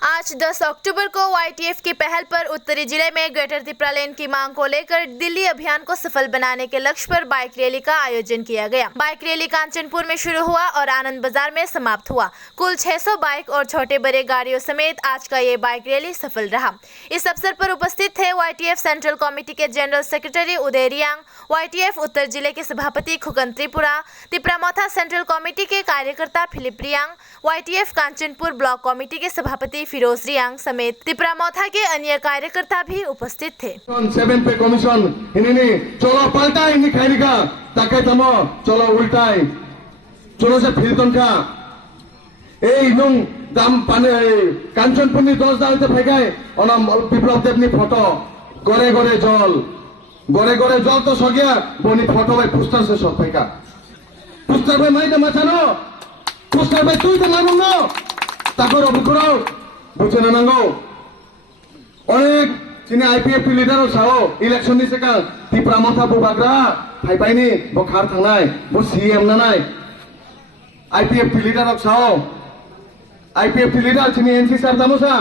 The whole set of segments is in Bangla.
आज 10 अक्टूबर को YTF की पहल पर उत्तरी जिले में ग्रेटर त्रिपुरा लेन की मांग को लेकर दिल्ली अभियान को सफल बनाने के लक्ष्य पर बाइक रैली का आयोजन किया गया। बाइक रैली कांचनपुर में शुरू हुआ और आनंद बाजार में समाप्त हुआ। कुल 600 बाइक और छोटे बड़े गाड़ियों समेत आज का ये बाइक रैली सफल रहा। इस अवसर पर उपस्थित थे YTF सेंट्रल कमेटी के general secretary Uday Reang, YTF उत्तर जिले के सभापति खुकन त्रिपुरा, तिप्रामोथा सेंट्रल कमेटी के कार्यकर्ता Philip Reang, YTF Kanchanpur block committee के सभापति फिरोज रियांग समेत तिप्रामोथा के अन्य कार्यकर्ता भी उपस्थित थे। 7 पे कमीशन इन्हीं चलो पलटाई इन्हीं खाई का ताकि तमो चलो उल्टाई चलो से फिरतन का नुंग दाम पाने कांचनपुर नि 10 दाल ते फेगाय ओना विप्लव देव नि फोटो गरे गरे जल तो सगिया बनी फोटो भाई पुस्तर से सब फेगा पुस्तर भाई माइते माछानो पुस्तर भाई तुई तो मानुन न ताकर अबुकुराव बुझे ना नांगौ अनेक चिनी IPF लिडार साओ इलेक्शन नि सिगां तिप्रामोथा बुबाग्रा फाइबायनि बखार थांनाय ब CM नानाय IPF लिडार साओ IPF लिडार चिनी NC सार जामुसा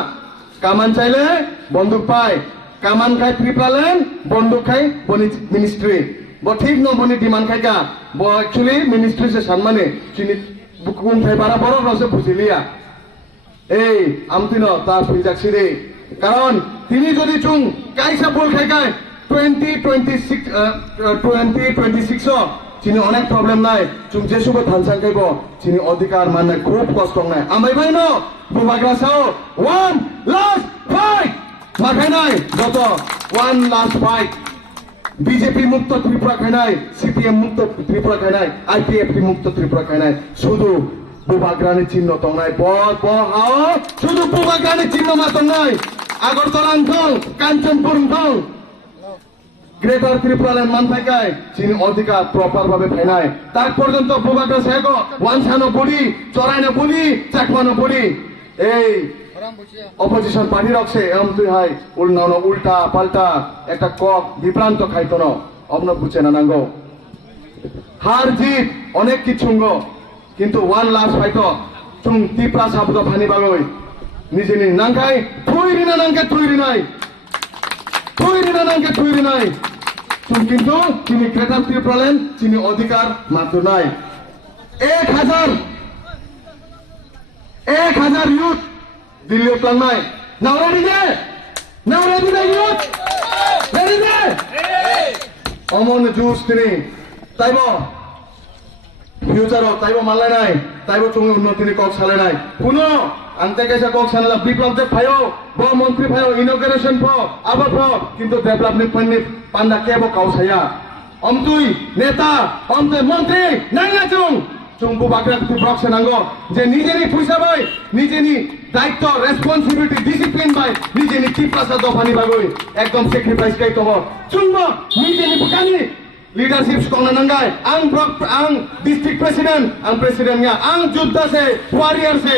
कामान चाइले बंदूक पाय कामान खाय त्रिपुरालेन बंदूक खाय बनि मिनिस्ट्री ब ठीक न बनि डिमांड खायगा ब एक्चुअली मिनिस्ट्री से सानमाने चिनी बुकुम थाय बारा बरो रसे बुझिलिया আমতিনো তা ফিজাকসিরে কারণ তিনি যদি চুং কাইসা বল খাইগায় 2026 চিনি অনেক প্রবলেম নাই চুং যে সুবে ধান সাংকাইব চিনি অধিকার মানে খুব কষ্ট নাই আমাই ভাই ন বুবাগ্রাসাও ওয়ান লাস্ট ফাইট মাখাই নাই যত ওয়ান লাস্ট ফাইট বিজেপি মুক্ত ত্রিপুরা খাইনাই CPM মুক্ত ত্রিপুরা খাইনাই IPF মুক্ত ত্রিপুরা খাইনাই শুধু बुबाग्रानि चिन्ह तंनाय हाओ शुधु बुबाग्रानि चिन्ह मा तंनाय आगरतला थं कांचनपुर थं ग्रेटर त्रिपुरा लेन मानफाइकाय चिनि अधिकार प्रपार भाबे फाइनाय तार पर्यन्त बुबाग्रा सेगो वानसानो बडी चरायनो बडी चाकमानो बडी অপোজিশন পার্টি রকছে তুই হাই উল্টা পাল্টা একটা কক বিভ্রান্ত খাইতো না অবন বুঝে না নাঙ্গো হার জিত অনেক কিছুঙ্গ কিন্তু ওয়ান লাস্ট ফাইট চুং তিপ্রা সাবদ ফানি বাগৈ নিজেনি নাংখাই থুইরি না নাংকে থুইরি নাই চুং কিন্তু চিনি গ্রেটার ত্রিপুরা লেন চিনি অধিকার মাত্র নাই 1000 ইউথ দিল্লি প্ল্যান নাই নাও রেডি দে ইউথ রেডি দে অমন জুস তিনি তাইব ফিউচারও তাইব মানলাই নাই তাইব চুঙে উন্নতিনি কক সালে নাই কোনো আনতে গেছে কক সালে বিপ্লব দেব ভাইও ব মন্ত্রী ভাইও ইনগ্রেশন ফ আবার ফ কিন্তু ডেভেলপমেন্ট পান্নি পান্ডা কেব কাউসায়া অমতুই নেতা অমতে মন্ত্রী নাইয়া চুং বুবাগ্রা ব্লক সে নাঙ্গো যে নিজেনি পয়সা ভাই নিজেনি দায়িত্ব রেসপন্সিবিলিটি ডিসিপ্লিন ভাই নিজেনি টিপ্রাসা দফানি বাগৈ একদম স্যাক্রিফাইস কাই তব চুংব নিজেনি বুকানি leadership sekolah nanggai ang district president ang presiden ang judda se warrior se